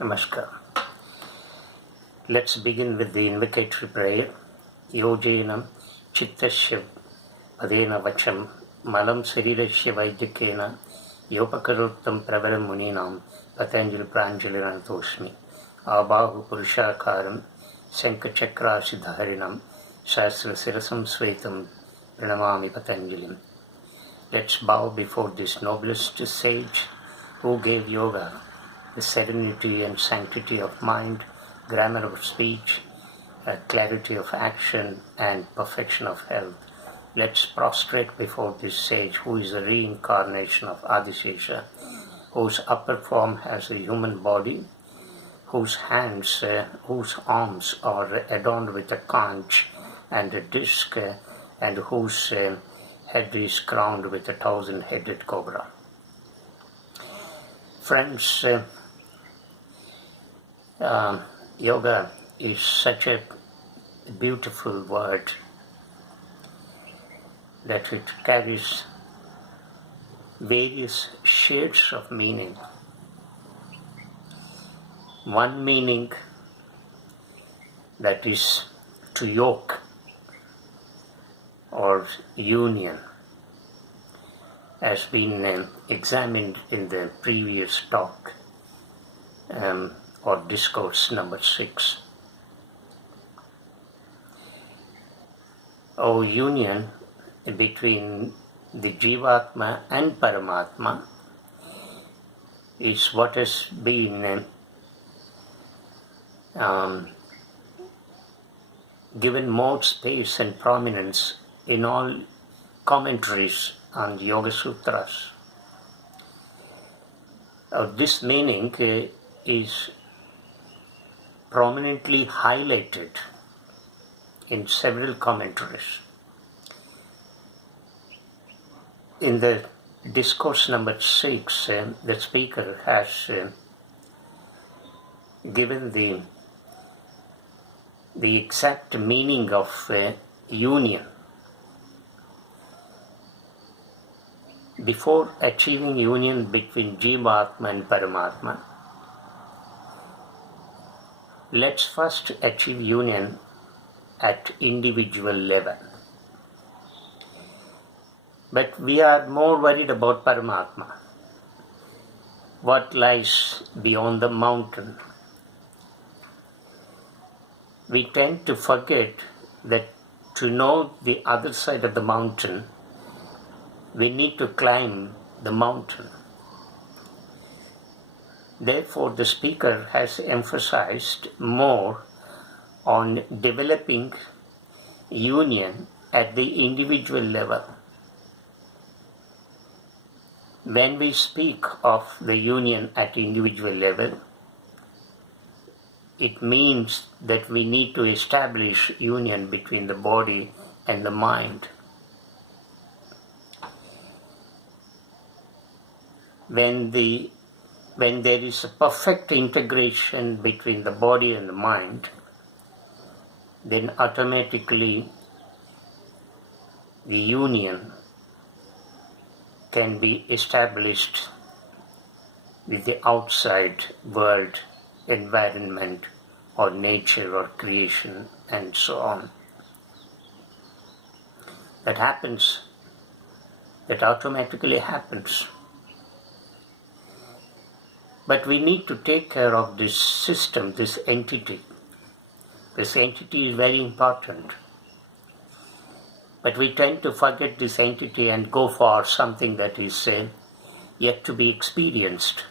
Namaskar. Let's begin with the invocatory prayer. Yogena, chittasya, padena, vacham, Malam, sharirasya, vaidyakena, Yopakarottam, pravaram, muninam, Patanjali, pranjalir, anato'smi, Abahu, purushakaram, Shankha, charkrasi, dharinam, Sahasra, shirasam, svetam, Pranamami, Patanjalim. Let's bow before this noblest sage who gave yoga the serenity and sanctity of mind, grammar of speech, clarity of action, and perfection of health. Let's prostrate before this sage who is a reincarnation of Adishesha, whose upper form has a human body, whose arms are adorned with a conch and a disc, and whose head is crowned with a 1,000-headed cobra. Friends, yoga is such a beautiful word that it carries various shades of meaning. One meaning, that is to yoke or union, has been examined in the previous talk or Discourse number 6. Union between the Jivatma and Paramatma is what has been given more space and prominence in all commentaries on the Yoga Sutras. This meaning is prominently highlighted in several commentaries. In the Discourse number 6, the speaker has given the exact meaning of union. Before achieving union between Jivatma and Paramatma, let's first achieve union at individual level. But we are more worried about Paramatma, what lies beyond the mountain. We tend to forget that to know the other side of the mountain, we need to climb the mountain. Therefore, the speaker has emphasized more on developing union at the individual level. When we speak of the union at individual level, it means that we need to establish union between the body and the mind. When there is a perfect integration between the body and the mind, then automatically the union can be established with the outside world, environment, or nature, or creation, and so on. That automatically happens. But we need to take care of this system, this entity. This entity is very important. But we tend to forget this entity and go for something that is yet to be experienced.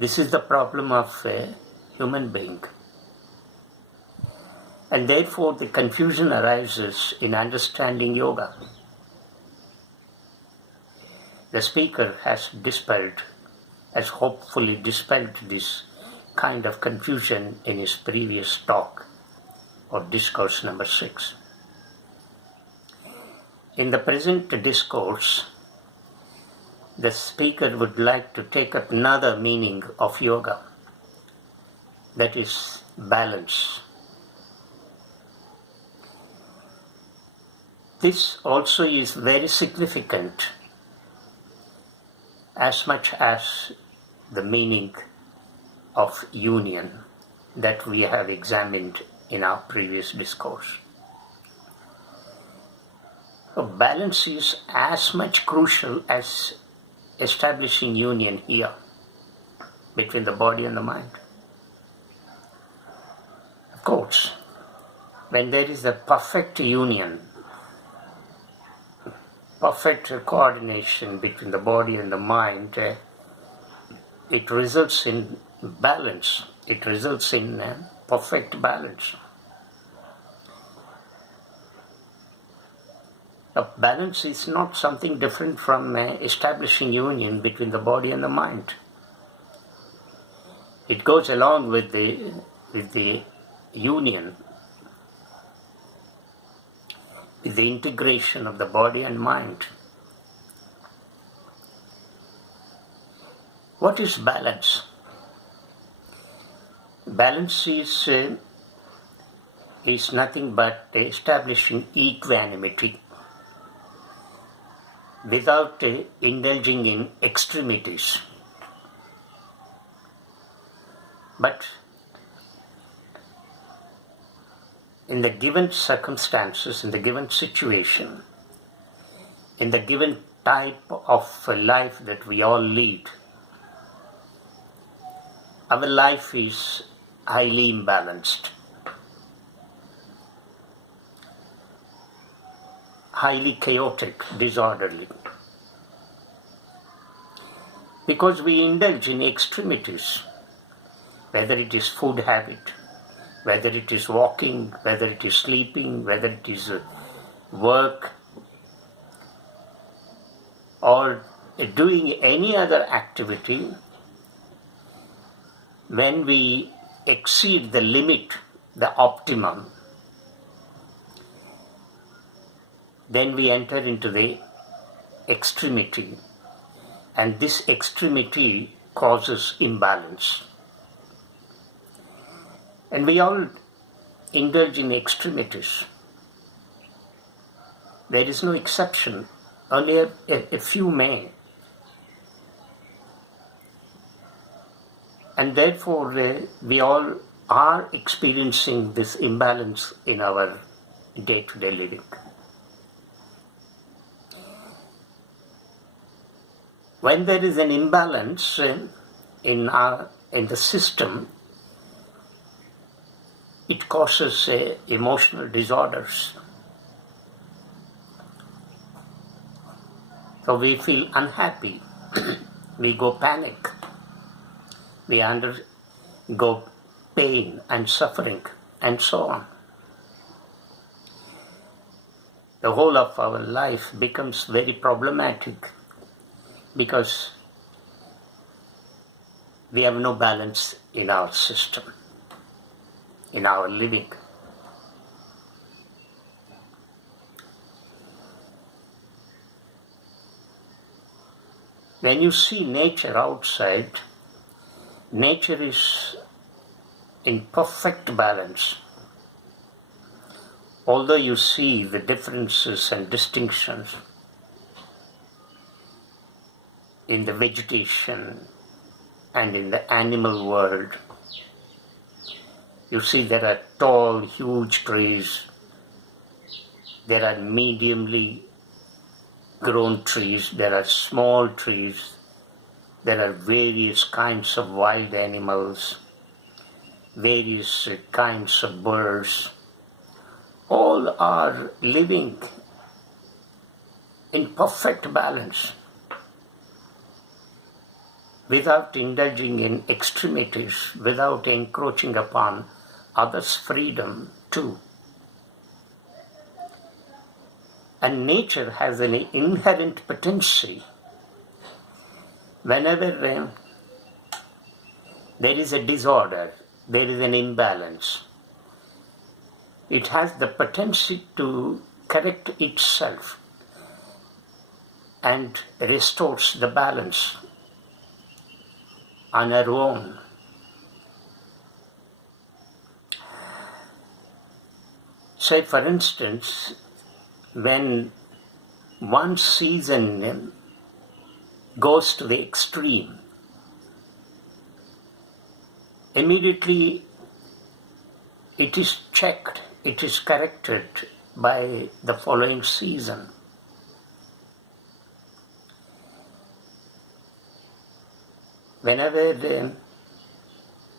This is the problem of a human being. And therefore the confusion arises in understanding yoga. The speaker has hopefully dispelled this kind of confusion in his previous talk or Discourse number 6. In the present discourse, the speaker would like to take up another meaning of yoga, that is balance. This also is very significant as much as the meaning of union that we have examined in our previous discourse. So balance is as much crucial as establishing union here between the body and the mind. Of course, when there is a perfect union, perfect coordination between the body and the mind, it results in balance. It results in perfect balance. Balance is not something different from establishing union between the body and the mind. It goes along with the union, with the integration of the body and mind. What is balance? Balance is nothing but establishing equanimity without indulging in extremities. But in the given circumstances, in the given situation, in the given type of life that we all lead, our life is highly imbalanced, highly chaotic, disorderly, because we indulge in extremities, whether it is food habit, whether it is walking, whether it is sleeping, whether it is work, or doing any other activity. When we exceed the limit, the optimum, then we enter into the extremity, and this extremity causes imbalance. And we all indulge in extremities. There is no exception, only a few may. And therefore, we all are experiencing this imbalance in our day-to-day living. When there is an imbalance in the system, it causes emotional disorders. So we feel unhappy, we go panic, we undergo pain and suffering, and so on. The whole of our life becomes very problematic because we have no balance in our system, in our living. When you see nature outside, nature is in perfect balance. Although you see the differences and distinctions in the vegetation and in the animal world, you see there are tall, huge trees, there are mediumly grown trees, there are small trees, there are various kinds of wild animals, various kinds of birds. All are living in perfect balance, without indulging in extremities, without encroaching upon others' freedom too. And nature has an inherent potency. Whenever there is a disorder, there is an imbalance, it has the potency to correct itself and restores the balance on our own. Say, for instance, when one season goes to the extreme, immediately it is checked, it is corrected by the following season. Whenever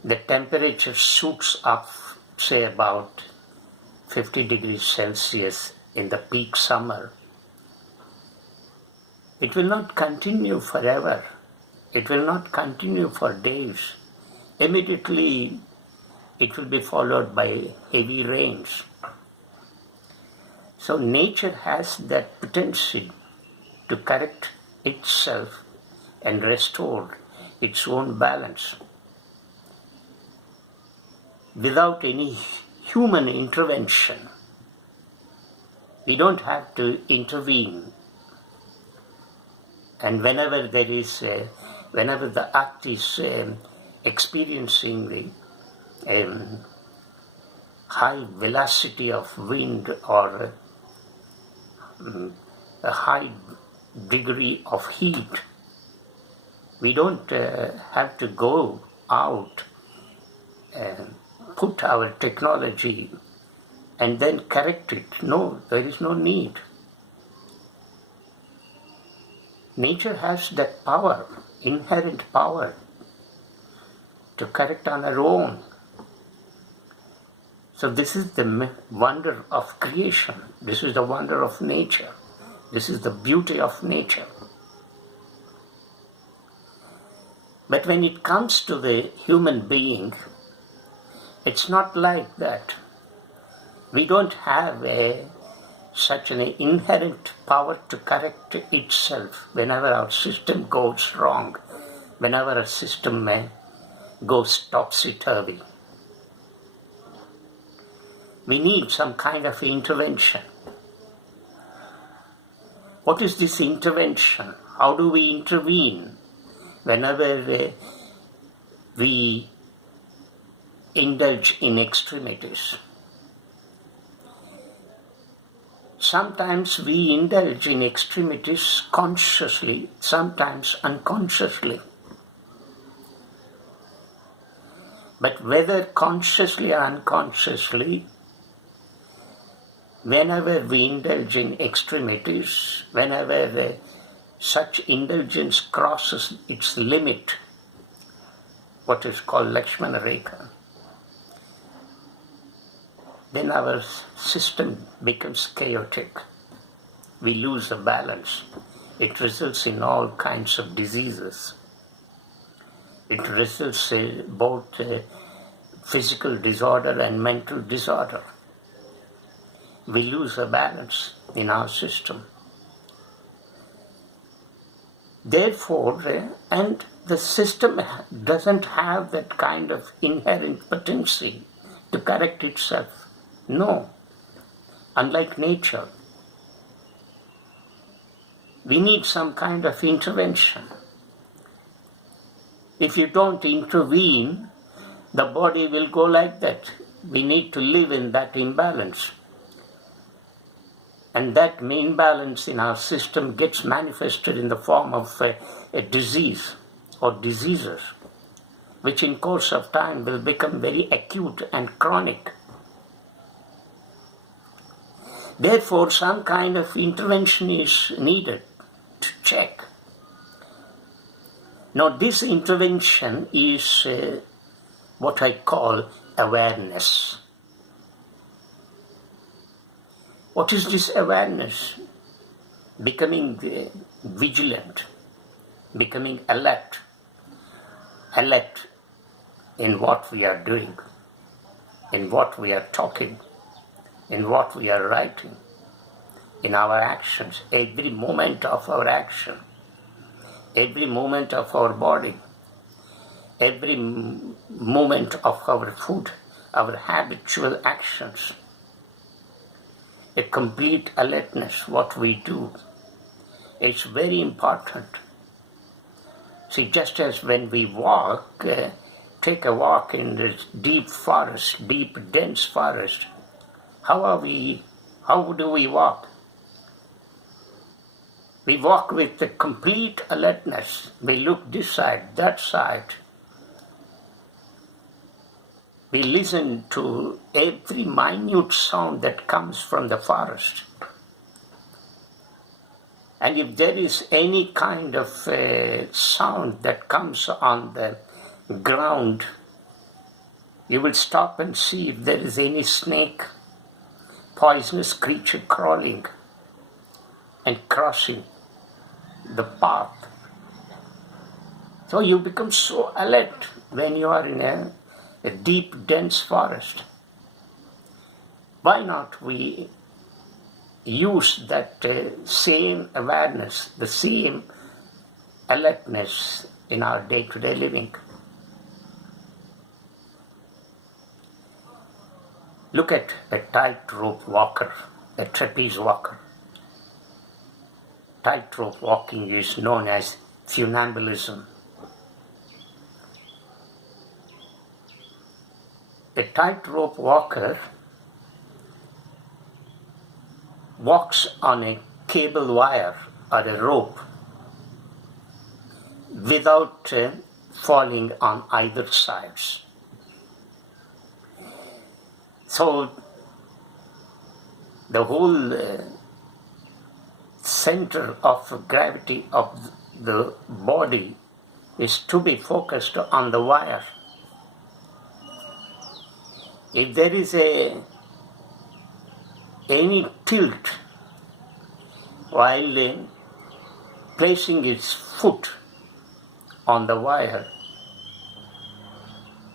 the temperature shoots up, say about 50 degrees Celsius in the peak summer, it will not continue forever. It will not continue for days. Immediately it will be followed by heavy rains. So nature has that potential to correct itself and restore its own balance without any human intervention. We don't have to intervene. And whenever the earth is experiencing the high velocity of wind or a high degree of heat, we don't have to go out and put our technology and then correct it. No, there is no need. Nature has that power, inherent power, to correct on her own. So this is the wonder of creation. This is the wonder of nature. This is the beauty of nature. But when it comes to the human being, it's not like that. We don't have such an inherent power to correct itself whenever our system goes wrong, whenever our system goes topsy-turvy. We need some kind of intervention. What is this intervention? How do we intervene whenever we indulge in extremities? Sometimes we indulge in extremities consciously, sometimes unconsciously. But whether consciously or unconsciously, whenever we indulge in extremities, whenever such indulgence crosses its limit, what is called Lakshmana Rekha, then our system becomes chaotic. We lose the balance. It results in all kinds of diseases. It results in both physical disorder and mental disorder. We lose a balance in our system. Therefore, and the system doesn't have that kind of inherent potency to correct itself. No. Unlike nature, we need some kind of intervention. If you don't intervene, the body will go like that. We need to live in that imbalance. And that imbalance in our system gets manifested in the form of a disease or diseases, which in course of time will become very acute and chronic. Therefore, some kind of intervention is needed to check. Now, this intervention is what I call awareness. What is this awareness? Becoming vigilant, becoming alert in what we are doing, in what we are talking, in what we are writing, in our actions, every moment of our action, every moment of our body, every moment of our food, our habitual actions. A complete alertness, what we do. It's very important. See, just as when we walk, take a walk in this deep forest, deep, dense forest, how do we walk? We walk with the complete alertness. We look this side, that side. We listen to every minute sound that comes from the forest. And if there is any kind of sound that comes on the ground, you will stop and see if there is any snake, poisonous creature crawling and crossing the path. So you become so alert when you are in a deep, dense forest. Why not we use that same awareness, the same alertness in our day-to-day living? Look at a tightrope walker, a trapeze walker. Tightrope walking is known as funambulism. A tightrope walker walks on a cable wire or a rope without falling on either sides. So the whole center of gravity of the body is to be focused on the wire. If there is any tilt while placing its foot on the wire,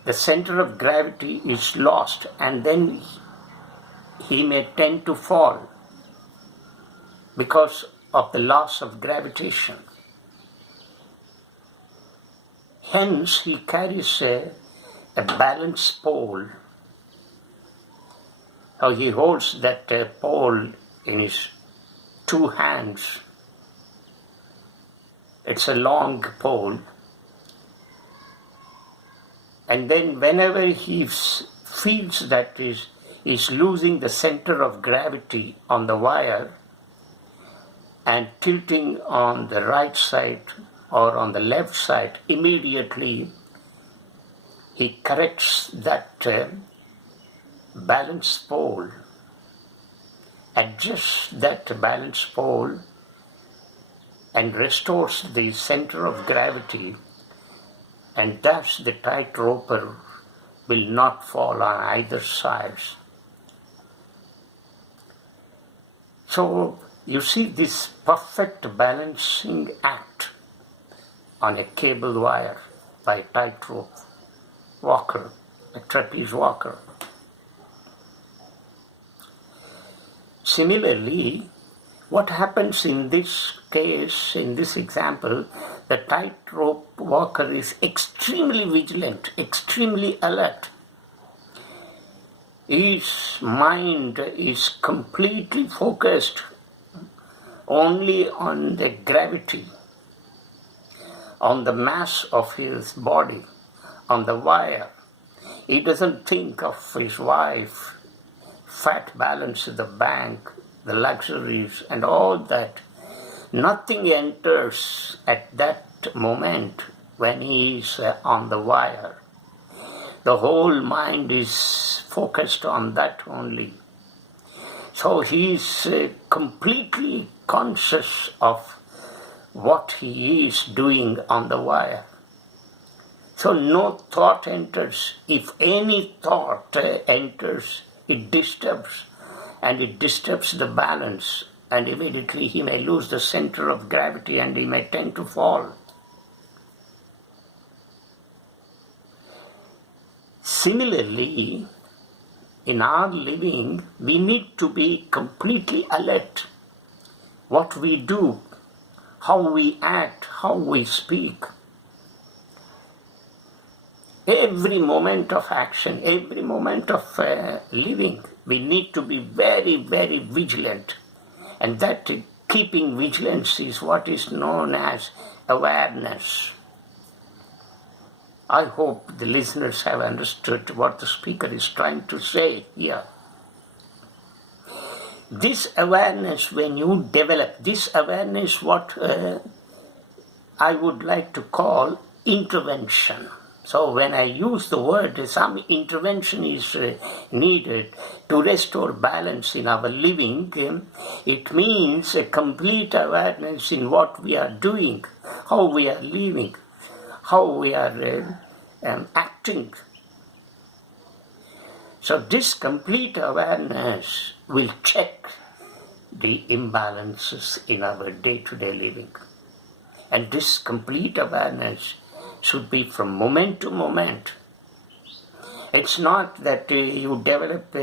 the center of gravity is lost, and then he may tend to fall because of the loss of gravitation. Hence, he carries a balance pole. How he holds that pole in his two hands. It's a long pole. And then whenever he feels that he's losing the center of gravity on the wire and tilting on the right side or on the left side, immediately he corrects that balance pole, adjusts that balance pole and restores the center of gravity, and thus the tightroper will not fall on either sides. So you see this perfect balancing act on a cable wire by a tightrope walker, a trapeze walker. Similarly, what happens in this case, in this example, the tightrope walker is extremely vigilant, extremely alert. His mind is completely focused only on the gravity, on the mass of his body, on the wire. He doesn't think of his wife, fat balance at the bank, the luxuries and all that. Nothing enters at that moment when he is on the wire. The whole mind is focused on that only. So he is completely conscious of what he is doing on the wire. So no thought enters. If any thought enters, it disturbs the balance, and immediately he may lose the center of gravity and he may tend to fall. Similarly, in our living, we need to be completely alert. What we do, how we act, how we speak. Every moment of action, every moment of living, we need to be very, very vigilant. And that keeping vigilance is what is known as awareness. I hope the listeners have understood what the speaker is trying to say here. This awareness, when you develop, this awareness, what I would like to call intervention. So when I use the word, some intervention is needed to restore balance in our living, it means a complete awareness in what we are doing, how we are living, how we are acting. So this complete awareness will check the imbalances in our day-to-day living. And this complete awareness should be from moment to moment. It's not that you develop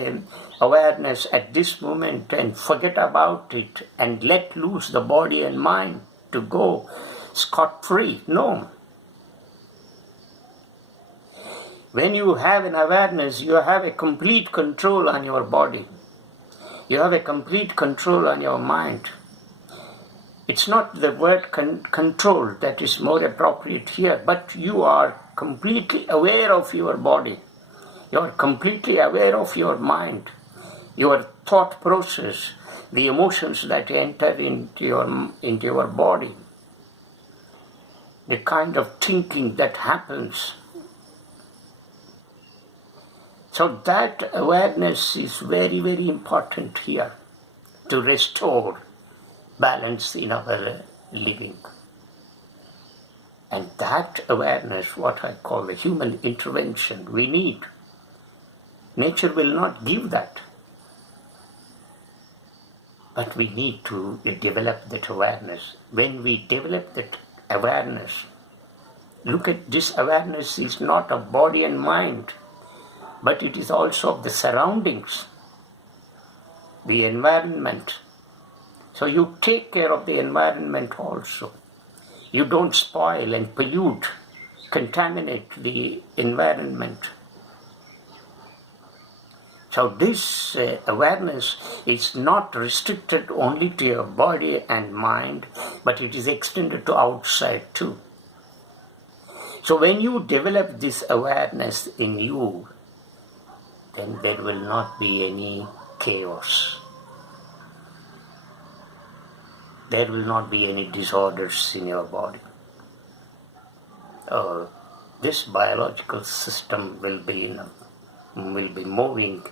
awareness at this moment and forget about it and let loose the body and mind to go scot-free. No. When you have an awareness, you have a complete control on your body. You have a complete control on your mind. It's not the word control that is more appropriate here, but you are completely aware of your body. You are completely aware of your mind, your thought process, the emotions that enter into your body, the kind of thinking that happens. So that awareness is very, very important here to restore balance in our living. And that awareness, what I call the human intervention, we need. Nature will not give that. But we need to develop that awareness. When we develop that awareness, look at this awareness is not of body and mind, but it is also of the surroundings, the environment. So you take care of the environment also. You don't spoil and pollute, contaminate the environment. So this awareness is not restricted only to your body and mind, but it is extended to outside too. So when you develop this awareness in you, then there will not be any chaos. There will not be any disorders in your body. This biological system will be moving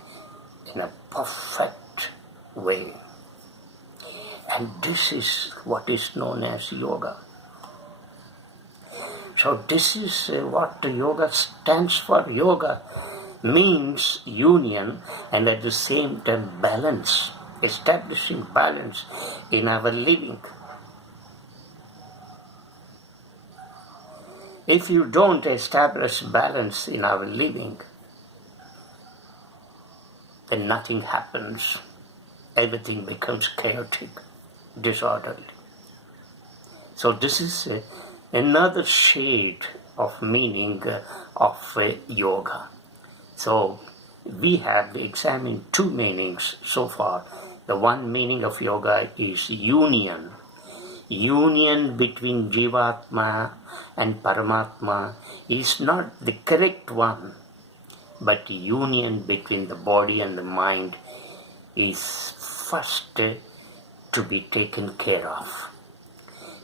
in a perfect way. And this is what is known as yoga. So this is what yoga stands for. Yoga means union and at the same time balance, establishing balance in our living. If you don't establish balance in our living, then nothing happens. Everything becomes chaotic, disorderly. So this is another shade of meaning of yoga. So we have examined two meanings so far. The one meaning of yoga is union. Union between Jivatma and Paramatma is not the correct one, but union between the body and the mind is first to be taken care of.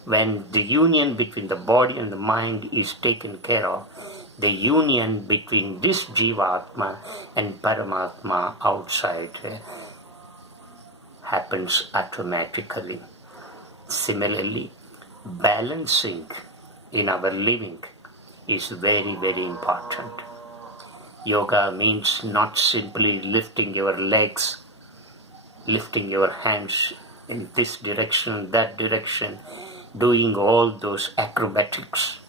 When the union between the body and the mind is taken care of, the union between this Jivatma and Paramatma outside happens automatically. Similarly, balancing in our living is very, very important. Yoga means not simply lifting your legs, lifting your hands in this direction, that direction, doing all those acrobatics.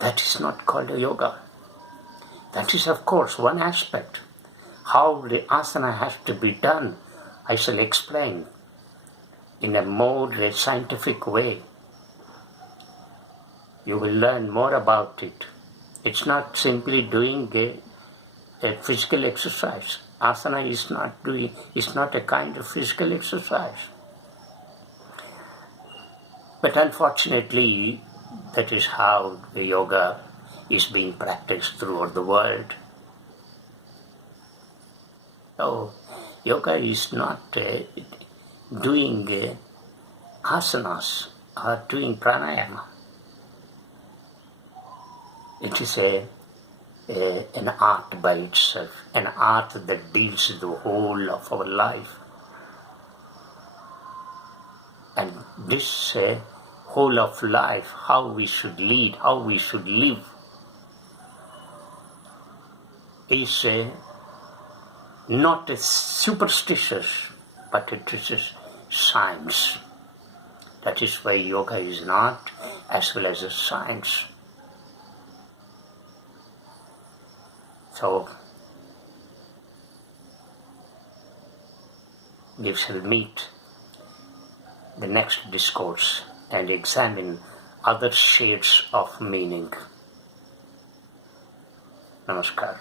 That is not called a yoga. That is, of course, one aspect. How the asana has to be done, I shall explain in a more scientific way. You will learn more about it. It's not simply doing a physical exercise. Asana is not a kind of physical exercise. But unfortunately, that is how the yoga is being practiced throughout the world. So, yoga is not doing asanas or doing pranayama. It is an art by itself, an art that deals with the whole of our life. And this whole of life, how we should lead, how we should live, is not a superstitious, but it is a science. That is why yoga is an art as well as a science. So we shall meet the next discourse and examine other shades of meaning. Namaskar.